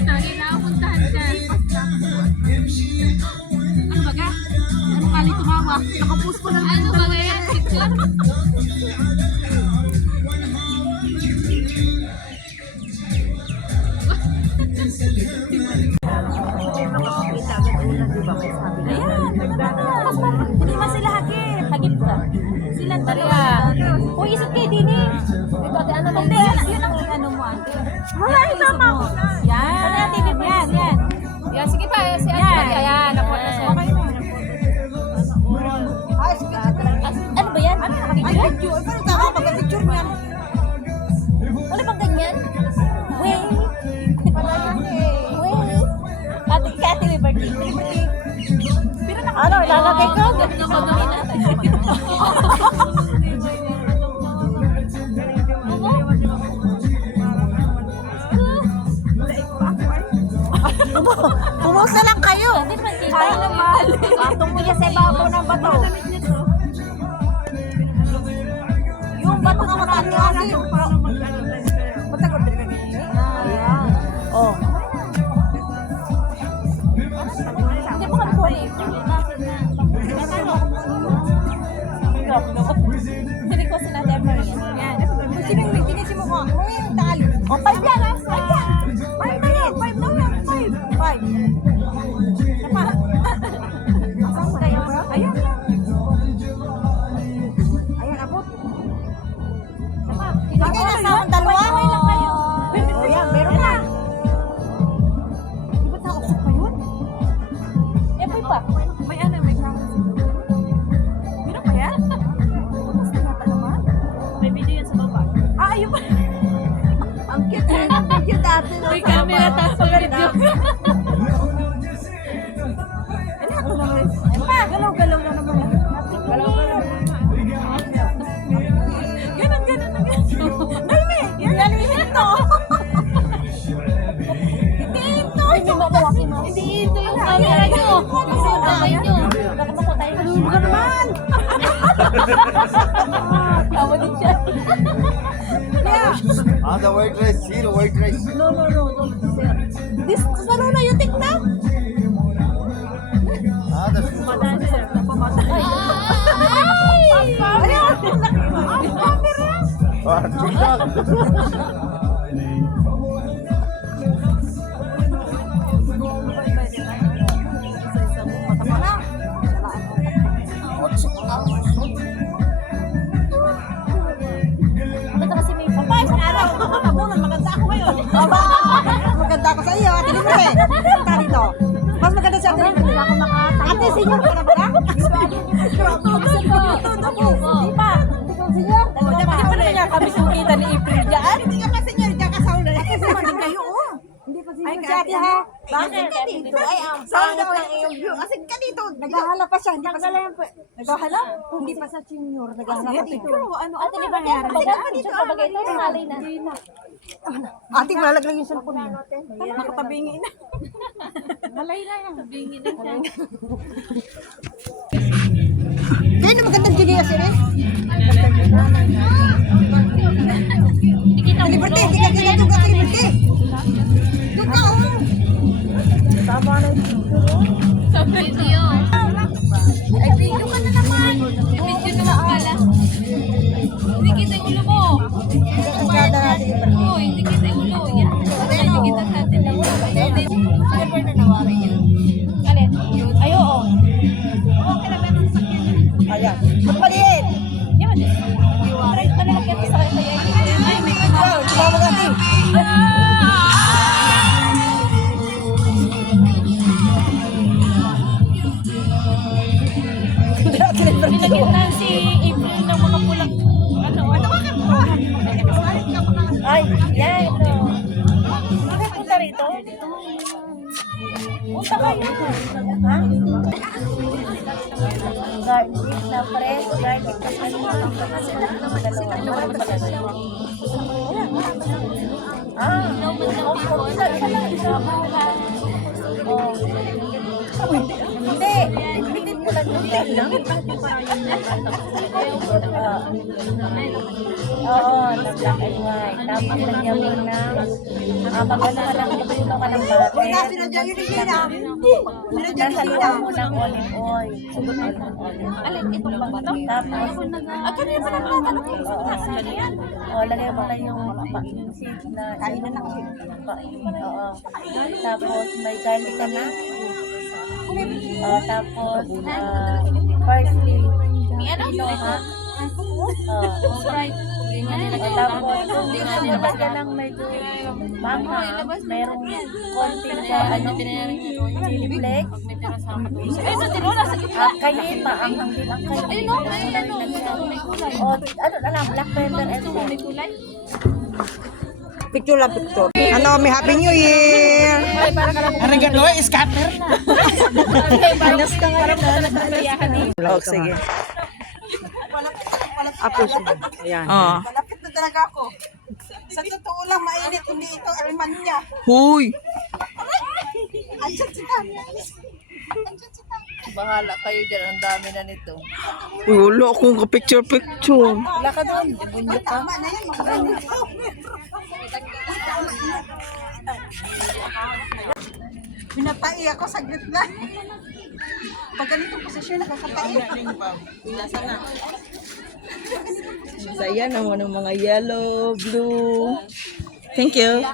Tagi na puntahan ka. Ano ba ka? Ano kali tumawa? Nakapus ko na. Ano ba yan? Picture? Hindi man sila hagip. Hagip ka. Silang dalawa. O isip kayo din eh. Ito ate, ano ba? Yun ang ano mo ate. Ay, tama ko na. Yan. Yan. Yan, sige pa. Si Ate. Yan. Napot na siya. Ano ba yan? Ano nakapicture? Ay, paano tama? Pagka-picture niyan. Wala bang ganyan? Wait. Ate, Kati, may birthday. Ano, ilalagay ko? Ano ba gawin natin? Pumus na lang kayo. Hindi naman kita. Ay naman. Katong mo sa ibabaw ng bato. Yung bato na matangyalan. Matagod din kami. Oh. Hindi mo kami kuha eh. Hindi ko sila Deborah yan. Yan. Sinisi mo ko. Uy, tali. O, 5 yan ah. 5 yan. 5 na yan. 5 na yan. 5. Napa. Asang kayo ba? Ayan. Ayan, abot. Napa. Hindi kayo nasama ang dalawa? Oh, yan. Meron na. Di ba't nakausap pa yun? Eh, 5 pa. May ano, may kakas. Meron pa yan? Tapos na yata naman? May video yan sa baba. Ah, ayun pa. Ang cute na ng video dati. May camera taas pa video. Ano ako naman? Galaw-galaw na naman. Galaw-galaw na. Ganon na ganun. Dali, yan ito. Hindi ito. Hindi mo mawaki mo. Hindi ito yung camera nyo. Kasi yung kamay nyo. Baka makuha tayo. Ano ka naman? Tawa din siya. Yeah. Ah, the white rice. See the white rice. No. Don't sir. This, ano na yung tikna? Ah, the Ayan. Ang camera. Ah, TikTok. Ito kasi may papay. Maganda ako ngayon. Maganda ako sa iyo, Ate Libre. Punta dito. Mas maganda si Ate Libre. Ate, senior ka na ba? Di pa. Senior? Hindi nga kami sumikita ni April dyan. Hindi ka pa senior, diyan ka sa ulo. Ate, sumandin kayo, oh. Hindi pa senior si Ate, ha? Bakit ka dito? Ay, ang pangit ng iyong view. Asin ka dito. Naghahanap pa siya. Hindi pa siya. Naghahanap? Hindi pa sa senior. Naghahanap pa dito. Ate, di ba nga? Pagka pagka ito, malay na. Ate, malalaglag yung cellphone niya. Nakatabingi na. Malay na yan. Bingi na siya. Kaya na magandang Julia Sires? Ate Liberty, hindi ka ginagawa ka Ate Liberty. Doon ka, oh. Tama na Sa video. Ay, video ka na naman. Video naman pala. Hindi kita yung ulo mo. Kagada natin Liberty. Oo, hindi kita yung ulo. Yan. Hindi kita sa atin lang. Silver na nawari yan. Alin? Ay, oo. Ayan. Magpaliit. Yan. Try ka na lang yan sa kaya. Ay, may Wow, tumawag ate. Ate Liberty. Nilagyan na si April ng mga pulang ano. Ay, Yan, ito. Punta rito. Punta kayo. ha? Garlic na fresh, garlic na Hindi, bitin mo lang yun. Oo, na black and white. Tapos lagyan mo ng magano ka lang, ipuno ka ng butter. Sinadya yun yung sila. Nasa luwa mo ng olive oil. Sugot mo ng olive oil. Alin, itong bang ito? Tapos, Kanina pa nagtatanong ko. lagay mo lang yung seed na Kainan na kasi. Oo. Tapos, may garlic ka na. Tapos, parsley. Inoha. Tapos, ilagay ka lang medyo mama. Merong konti sa chili flakes. Kayin pa ang hangin ang kayin. Black pepper and salt. Picture lang, picture. Ano, may Happy New Year! Arigato, scatter na. Oh, sige. Ako siya. Ayan. Malapit na talaga ako. Sa totoo lang, mainit. Hindi ito Armania. Huy! Andiyan si Tami. Bahala kayo dyan, ang dami na nito. Wala akong ka-picture-picture. Wala ka doon, bunyo ka. Tama na yan. Makakain. Pinatai ako sa gitna. Pag ganitong posisyon, nakakatai. Saya naman ng mga yellow, blue. Thank you.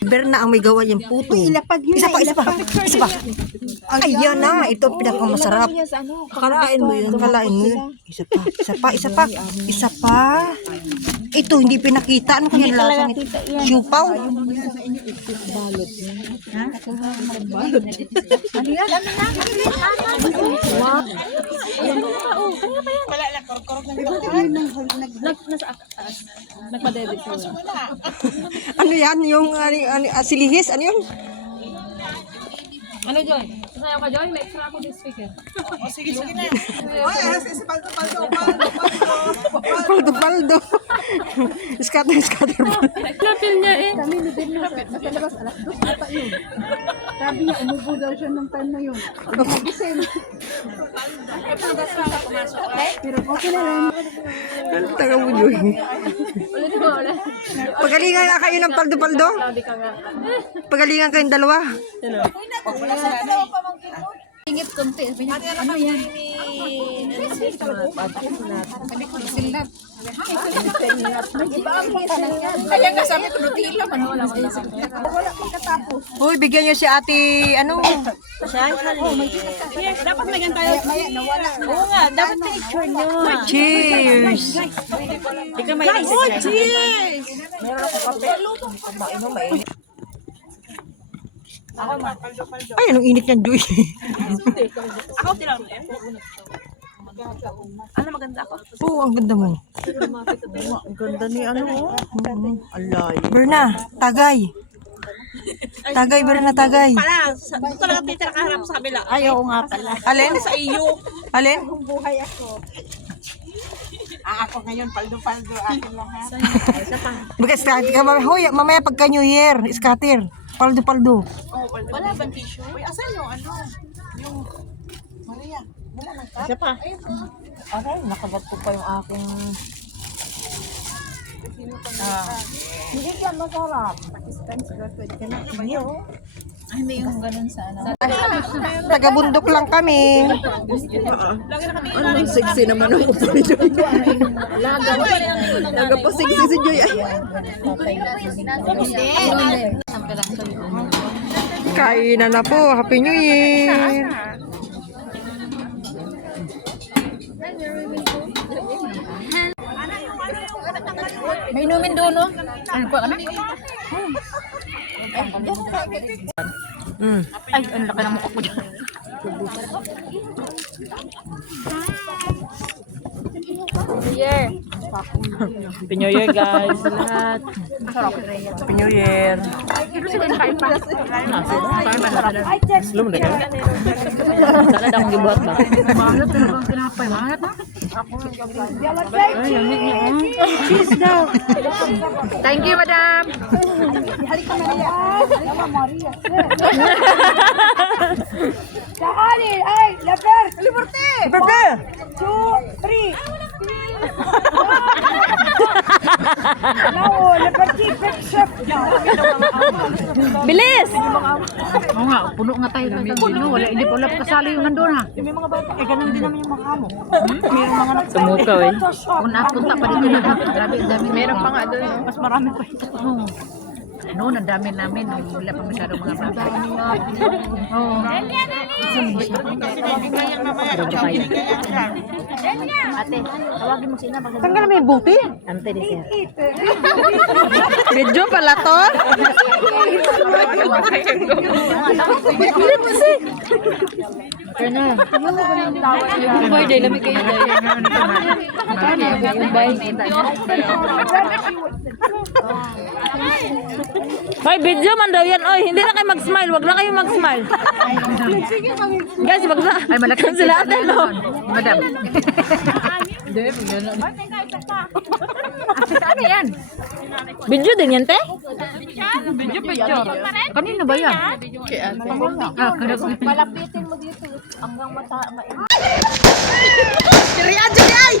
Berna ang may gawa yung puto. Ilapag yun. Isa pa. Ayan na, ito pinakamasarap. Kalain mo yun. Isa pa. Ito, hindi pinakita. Ano kaya lasa nito? Siupaw. Ano yan? Yung silihis? Ano yun? Ano, Joy? Sasayaw ka, Joy? May extra ako this weekend. Sige na. Si Paldo. Paldo. Scatter. Lapil niya eh. Kami ni Ben nasa labas, alas 2 ata yun. Sabi niya, umubo daw siya ng time na yun. Nagising. Pero okay na lang. Taga mo, Joy. Pagalingan nga kayo ng paldo. Pagalingan kayong dalawa. Ingit konti. Ano yan? Kaya nga sabi ko, nutila man. Uy, bigyan niyo si ate, ano? Dapat magyan tayo. Oo nga, dapat picture nyo. Cheers! Guys, cheers! Ay, anong init niyan, Joy? Ano maganda ako? Oo, ang ganda mo. Ang ganda ni ano. Alay. Berna, tagay. Berna, tagay. Dito lang tita nakaharap sa kabila. Ay, oo nga pala. Alin? Sa iyo. Alin? Buhay ako. Ako ngayon, Paldo. Akin lahat. Bigas ka hoy, mamaya pagka New Year, scatter. Paldo. Wala bang tissue? Uy, asan yung ano? Yung Maria. Wala nang Isa pa. Okay, nakagat ko pa yung aking... Hindi yan masarap. Ay, may yung ganun sa ano. Taga-bundok lang kami. Ano sexy naman ang upalido. Nagapasexy si Joy. Kainan na po. Happy New Year. May inumin doon, no? Ano po, ano? Ay, ano laki ng mukha ko dyan. Happy New Year, guys. Lahat. Happy New Year. Sana daw ang gibuhat ba? Mahalap talaga ang pinapay. Mahalap na. Cheese daw. Thank you, madam. Halika Maria. Halika Maria. Dahali, ay, Leper. Liberty. Liberty. 2, 3. Now, Liberty, big chef. Bilis! Oo nga, puno nga tayo. Puno, wala, hindi pa wala kasali yung nandun ha. May mga bata, eh, ganun din naman yung mga kamo. Mayroong mga Sumukaw eh. Kung napunta pa dito na, grabe, ang dami. Meron pa nga doon. mas marami pa ito. Oo. Noon, ang dami namin. Wala pa masyadong mga bata. Oo. Ate, tawagin mo sila. Tanggal mo yung buti. Ante di siya. Medyo pala to. Kaya na. Kumbay, dahil lamig kayo dahil. Kumbay. Hoy, video man daw yan. Oy, hindi na kayo mag-smile. Wag na kayo mag-smile. Guys, wag na. Ay, malaki Sila ate, no? Madam. Ano yan? Video din yan, te? Kanino ba yan? Ah, Malapitin mo dito hanggang mata. Jiri ay!